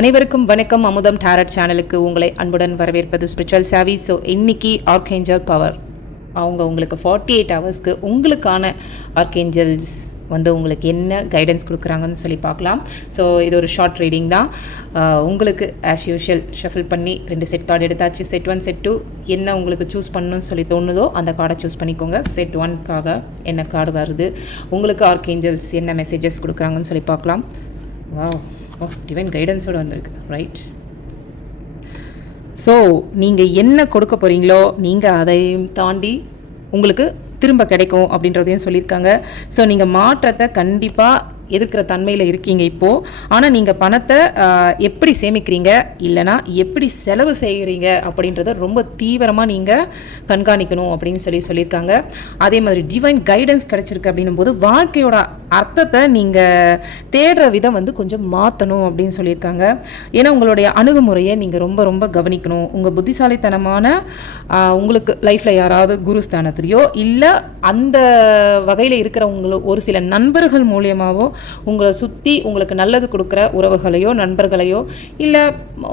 அனைவருக்கும் வணக்கம். அமுதம் டாரட் சேனலுக்கு உங்களை அன்புடன் வரவேற்பது ஸ்பிரிச்சுவல் சாவி. ஸோ இன்றைக்கி ஆர்க்ஏஞ்சல் பவர் உங்களுக்கு 48 ஹவர்ஸ்க்கு உங்களுக்கான ஆர்க்ஏஞ்சல்ஸ் உங்களுக்கு என்ன கைடன்ஸ் கொடுக்குறாங்கன்னு சொல்லி பார்க்கலாம். ஸோ இது ஒரு ஷார்ட் ரீடிங் தான். உங்களுக்கு ஆஸ் யூஷுவல் ஷஃபில் பண்ணி 2 செட் கார்டு எடுத்தாச்சு. செட் 1 செட் 2 என்ன உங்களுக்கு சூஸ் பண்ணணும்னு சொல்லி தோணுதோ அந்த கார்டை சூஸ் பண்ணிக்கோங்க. செட் 1க்காக என்ன கார்டு வருது, உங்களுக்கு ஆர்க்ஏஞ்சல்ஸ் என்ன மெசேஜஸ் கொடுக்குறாங்கன்னு சொல்லி பார்க்கலாம். டிவைன் கைடன்ஸோடு வந்திருக்கு, ரைட்? ஸோ நீங்கள் என்ன கொடுக்க போகிறீங்களோ நீங்கள் அதையும் தாண்டி உங்களுக்கு திரும்ப கிடைக்கும் அப்படின்றதையும் சொல்லியிருக்காங்க. ஸோ நீங்கள் மாற்றத்தை கண்டிப்பாக எதிர்க்கிற தன்மையில் இருக்கீங்க இப்போது. ஆனால் நீங்கள் பணத்தை எப்படி சேமிக்கிறீங்க இல்லைனா எப்படி செலவு செய்கிறீங்க அப்படின்றத ரொம்ப தீவிரமாக நீங்கள் கண்காணிக்கணும் அப்படின்னு சொல்லியிருக்காங்க. அதே மாதிரி டிவைன் கைடன்ஸ் கிடச்சிருக்கு அப்படின்னும் போது வாழ்க்கையோட அர்த்தத்தை நீங்கள் தேடுற விதம் கொஞ்சம் மாற்றணும் அப்படின்னு சொல்லியிருக்காங்க. ஏன்னா உங்களுடைய அணுகுமுறையை நீங்கள் ரொம்ப ரொம்ப கவனிக்கணும். உங்கள் புத்திசாலித்தனமான உங்களுக்கு லைஃப்பில் யாராவது குருஸ்தானத்துலையோ இல்லை அந்த வகையில் இருக்கிறவங்களோ ஒரு சில நண்பர்கள் மூலியமாகவோ உங்களை சுற்றி உங்களுக்கு நல்லது கொடுக்குற உறவுகளையோ நண்பர்களையோ இல்லை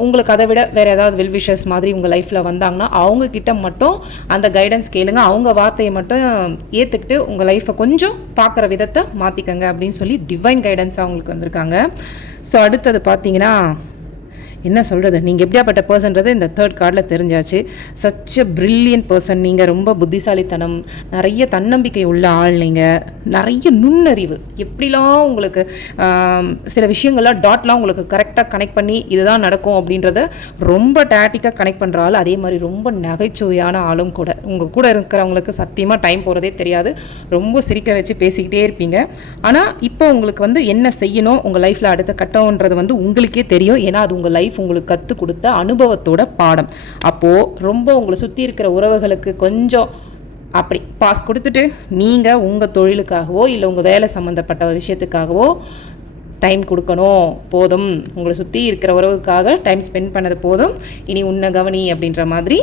உங்களுக்கு அதை விட வேறு ஏதாவது வெல்விஷர்ஸ் மாதிரி உங்கள் லைஃப்பில் வந்தாங்கன்னா அவங்கக்கிட்ட மட்டும் அந்த கைடன்ஸ் கேளுங்க. அவங்க வார்த்தையை மட்டும் ஏற்றுக்கிட்டு உங்கள் லைஃப்பை கொஞ்சம் பார்க்குற விதத்தை மாற்றிக்கங்க அப்படின்னு சொல்லி டிவைன் கைடன்ஸாக அவங்களுக்கு வந்திருக்காங்க. ஸோ அடுத்தது பார்த்தீங்கன்னா என்ன சொல்கிறது, நீங்கள் எப்படியாப்பட்ட பர்சன்றது இந்த 3rd கார்டில் தெரிஞ்சாச்சு. Such a brilliant person. நீங்கள் ரொம்ப புத்திசாலித்தனம், நிறைய தன்னம்பிக்கை உள்ள ஆள். நீங்கள் நிறைய நுண்ணறிவு, எப்படிலாம் உங்களுக்கு சில விஷயங்கள்லாம் டாட்லாம் உங்களுக்கு கரெக்டாக கனெக்ட் பண்ணி இதுதான் நடக்கும் அப்படின்றத ரொம்ப டேட்டிக்காக கனெக்ட் பண்ணுற ஆள். அதே மாதிரி ரொம்ப நகைச்சுவையான ஆளும் கூட. உங்கள் கூட இருக்கிறவங்களுக்கு சத்தியமாக டைம் போகிறதே தெரியாது. ரொம்ப சிரிக்க வச்சு பேசிக்கிட்டே இருப்பீங்க. ஆனால் இப்போ உங்களுக்கு என்ன செய்யணும் உங்கள் லைஃப்பில் அடுத்த கட்டம்ன்றது உங்களுக்கே தெரியும். ஏன்னா அது உங்கள் லைஃப் உங்களுக்கு கற்றுக் கொடுத்த அனுபவத்தோட பாடம். அப்போது ரொம்ப உங்களை சுற்றி இருக்கிற உறவுகளுக்கு கொஞ்சம் அப்படி பாஸ் கொடுத்துட்டு நீங்கள் உங்கள் தொழிலுக்காகவோ இல்லை உங்கள் வேலை சம்மந்தப்பட்ட விஷயத்துக்காகவோ டைம் கொடுக்கணும். போதும், உங்களை சுற்றி இருக்கிற உறவுக்காக டைம் ஸ்பெண்ட் பண்ணது போதும், இனி உன்னை கவனி அப்படின்ற மாதிரி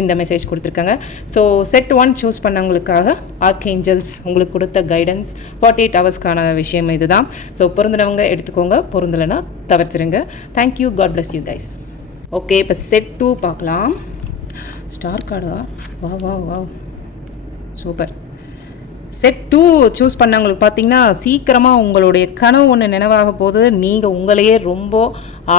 இந்த மெசேஜ் கொடுத்துருக்காங்க. ஸோ செட் 1 சூஸ் பண்ணவங்களுக்காக ஆர்க்ஏஞ்சல்ஸ் உங்களுக்கு கொடுத்த கைடன்ஸ் 48 ஹவர்ஸ்க்கான விஷயம் இதுதான். ஸோ பொருந்தினவங்க எடுத்துக்கோங்க, பொருந்தலைன்னா தவிர்த்துருங்க. Thank you, God bless you guys. Okay, இப்போ செட் 2 பார்க்கலாம். ஸ்டார் கார்டா? வா சூப்பர். செட் 2 சூஸ் பண்ணவங்களுக்கு பார்த்தீங்கன்னா சீக்கிரமாக உங்களுடைய கனவு ஒன்று நினைவாக போது நீங்கள் உங்களையே ரொம்ப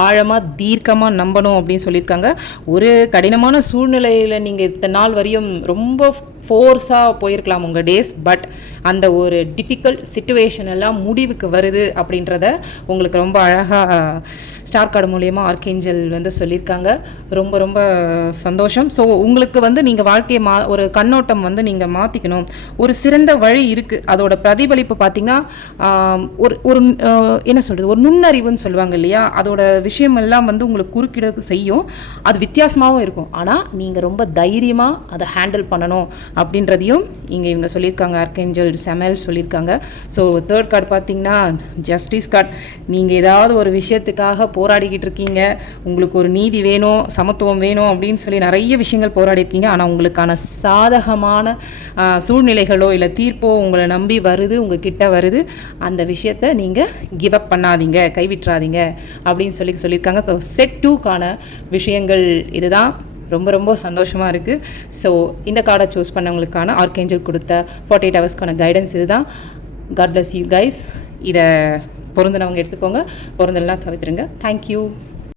ஆழமாக தீர்க்கமாக நம்பணும் அப்படின்னு சொல்லியிருக்காங்க. ஒரு கடினமான சூழ்நிலையில் நீங்கள் இத்தனை நாள் வரையும் ரொம்ப ஃபோர்ஸாக போயிருக்கலாம் உங்கள் டேஸ். பட் அந்த ஒரு டிஃபிகல்ட் சிச்சுவேஷன் எல்லாம் முடிவுக்கு வருது அப்படின்றத உங்களுக்கு ரொம்ப அழகாக ஸ்டார் கார்டு மூலயமா ஆர்க்ஏஞ்சல் சொல்லியிருக்காங்க. ரொம்ப ரொம்ப சந்தோஷம். ஸோ உங்களுக்கு நீங்கள் வாழ்க்கையை ஒரு கண்ணோட்டம் நீங்கள் மாற்றிக்கணும். ஒரு சிறந்த வழி இருக்குது. அதோட பிரதிபலிப்பு பார்த்திங்கன்னா ஒரு என்ன சொல்கிறது, ஒரு நுண்ணறிவுன்னு சொல்லுவாங்க இல்லையா, அதோட விஷயமெல்லாம் உங்களுக்கு குறுக்கிட செய்யும். அது வித்தியாசமாகவும் இருக்கும். ஆனால் நீங்கள் ரொம்ப தைரியமாக அதை ஹேண்டில் பண்ணணும் அப்படின்றதையும் இவங்க சொல்லியிருக்காங்க. ஆர்க்ஏஞ்சல் செமல் சொல்லியிருக்காங்க. ஸோ 3rd கார்டு பார்த்தீங்கன்னா ஜஸ்டிஸ் கார்டு. நீங்கள் ஏதாவது ஒரு விஷயத்துக்காக போராடிக்கிட்டு இருக்கீங்க, உங்களுக்கு ஒரு நீதி வேணும், சமத்துவம் வேணும் அப்படின்னு சொல்லி நிறைய விஷயங்கள் போராடிருக்கீங்க. ஆனால் உங்களுக்கான சாதகமான சூழ்நிலைகளோ இல்லை தீர்ப்போ உங்களை நம்பி வருது, உங்கள் கிட்ட வருது. அந்த விஷயத்தை நீங்கள் கிவ் அப் பண்ணாதீங்க, கைவிட்றாதீங்க அப்படின்னு சொல்லியிருக்காங்க. ஸோ செட் 2க்கான விஷயங்கள் இதுதான். ரொம்ப ரொம்ப சந்தோஷமாக இருக்குது. ஸோ இந்த கார்டை சூஸ் பண்ணவங்களுக்கான ஆர்க்ஏஞ்சல் கொடுத்த 48 ஹவர்ஸ்க்கான கைடன்ஸ் இதுதான். God bless you guys. இதை பொருந்தினவங்க எடுத்துக்கோங்க, பொருந்தலாம் தவிர்த்துருங்க. தேங்க்யூ.